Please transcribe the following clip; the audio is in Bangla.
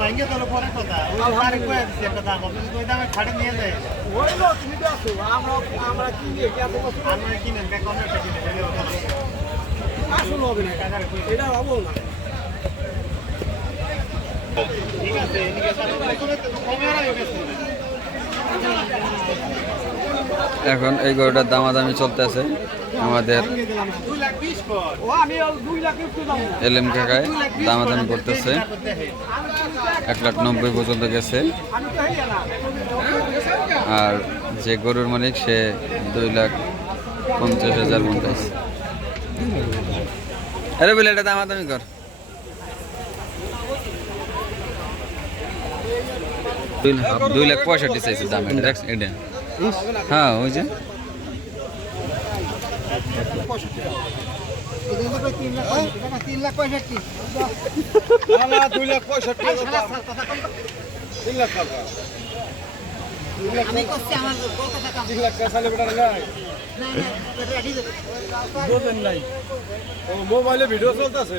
ভাঙ্গে তাহলে পরে কথা ওই তারিখ কয়ে দিচ্ছে একটা দাম আপনি ওই দামে ছাড়ে নিয়ে যায় ওই লোক তুমি তো আসো আমরা কিনে আমরা কিনেন কমে একটা কিনে আসলে হবে না টাকার এটা হবো না ঠিক আছে এখন এই গরুটার দামাদামি চলতেছে আমাদের এলএম কাকায় দামাদামি করতেছে 1,90,000 পর্যন্ত গেছে আর যে গরুর মালিক সে 2,50,000 বলতেছে। আরে বলে এটা দামাদামি কর। 2,65,000 চাইছে দাম এটা এটা। হ্যাঁ ওই যে 3,65,000 মোবাইলে ভিডিও চলতেছে।